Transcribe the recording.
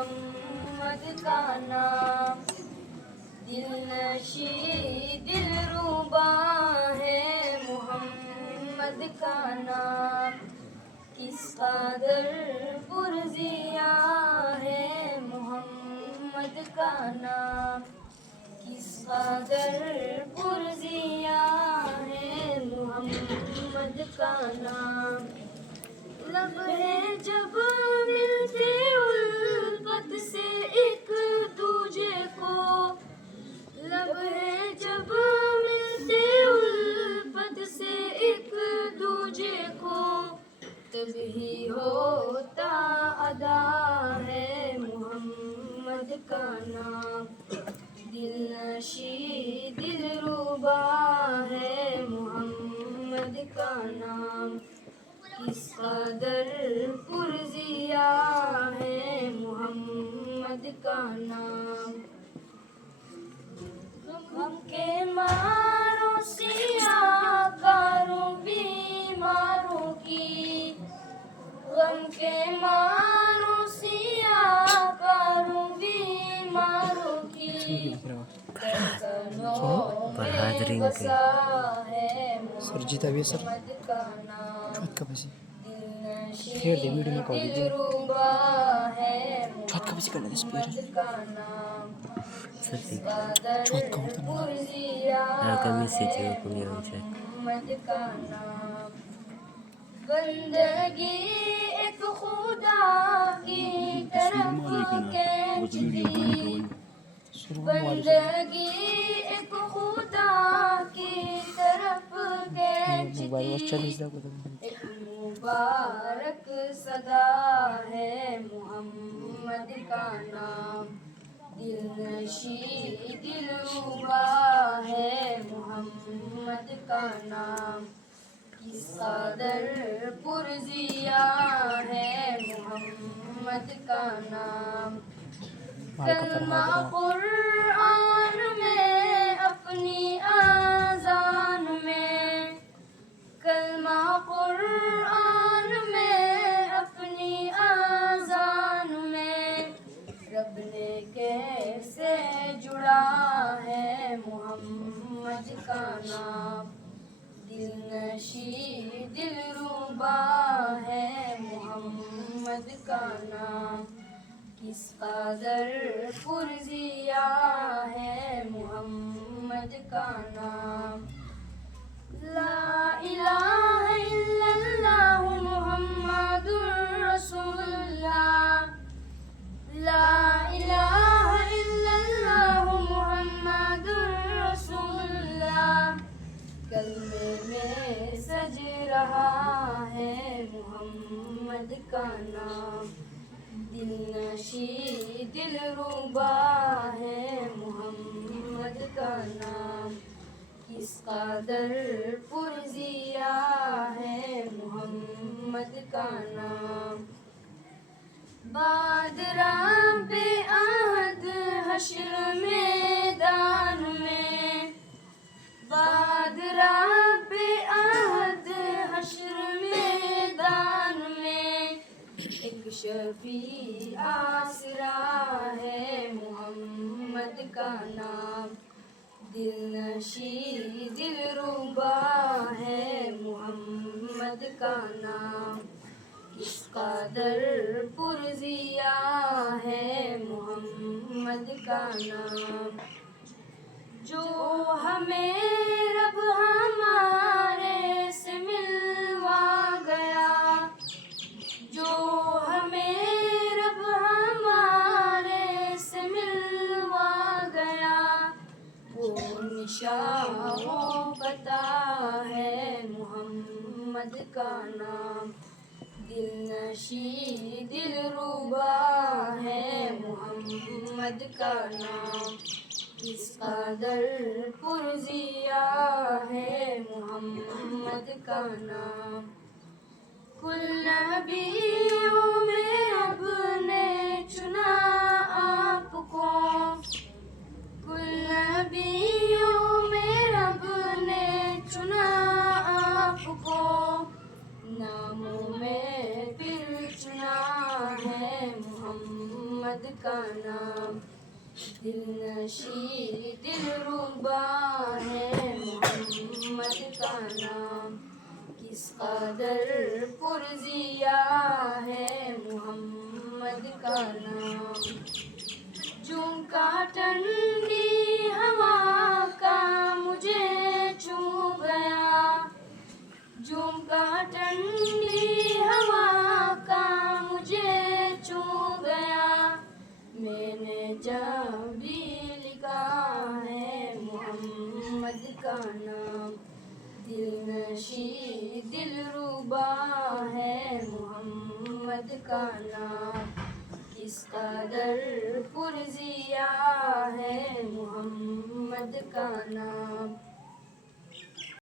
محمد کا نام، دل نشی دلربا ہے محمد کا نام، کس قدر پرزیا ہے محمد کا نام، کس قدر پرزیا ہے محمد کا نام، لب ہے جب ملتے الفت سے ایک دوجے کو، لب ہے جب ملتے الفت سے ایک دوجے کو، تبھی ہوتا ادا ہے محمد کا نام، دل نشی دلربا ہے محمد کا نام، کس قدر پرزیا ہے محمد کا نام، غم کے ماروں سیاہ کاروں بیماروں کی، غم کے ماروں سیاہ کاروں بیماروں کی، برادری سرجیت ابھی سر چھوت کا بسی پھر دے ویڈیو میں کال دی چھوت کا بسی کرنا دس پیر چھوت کا ورتن kami sejauh pengiran cek. بندگی ایک خدا کی طرف کھینچتی، بندگی ایک خدا کی طرف کھینچتی، ایک مبارک صدا ہے محمد کا نام، دل نشی دلربا ہے محمد کا نام، کس قدر پرزیا ہے محمد کا نام، کلمہ قرآن میں اپنی آذان میں، کلمہ قرآن میں اپنی آذان میں، رب نے کیسے جڑا ہے محمد کا نام، دل نشی دلربا ہے محمد کا نام، کس قدر پرزیا ہے محمد کا نام، لا الہ الا اللہ محمد رسول اللہ، لا الہ الا اللہ محمد رسول اللہ، کلمے میں سج رہا ہے محمد کا نام، دل نشی دلربا ہے محمد کا نام، کس قدر پرزیا ہے محمد کا نام، بادراں بے عہد حشر میدان میں، بادراں بے عہد حشر میدان میں، ایک شفیع آسرا ہے محمد کا نام، دل نشی دلربا ہے محمد کا نام، کس قدر پرزیا ہے محمد کا نام، جو ہمیں رب ہمارے سے ملوا گیا، جو ہمیں رب ہمارے سے ملوا گیا، وہ نشان و پتہ ہے محمد کا نام، دل نشی دلربا ہے محمد کا نام، کس قدر پرزیا ہے محمد کا نام، کل نبیوں میں اب نے چنا آپ کو، کل نبیوں میں رب نے چنا آپ کو، ناموں میں پھر چنا ہے محمد کا نام دل نشی دل ربا ہے محمد کا نام کس قدر پرزیا ہے محمد کا نام جھومکا ٹھنڈی ہوا کا مجھے چھو گیا جھومکا ٹھنڈی ہوا کا مجھے چھو گیا میں نے جب بھی لکھا ہے محمد کا نام دل نشی دل ربا ہے محمد کا نام کس قدر پرزیا ہے محمد کا نام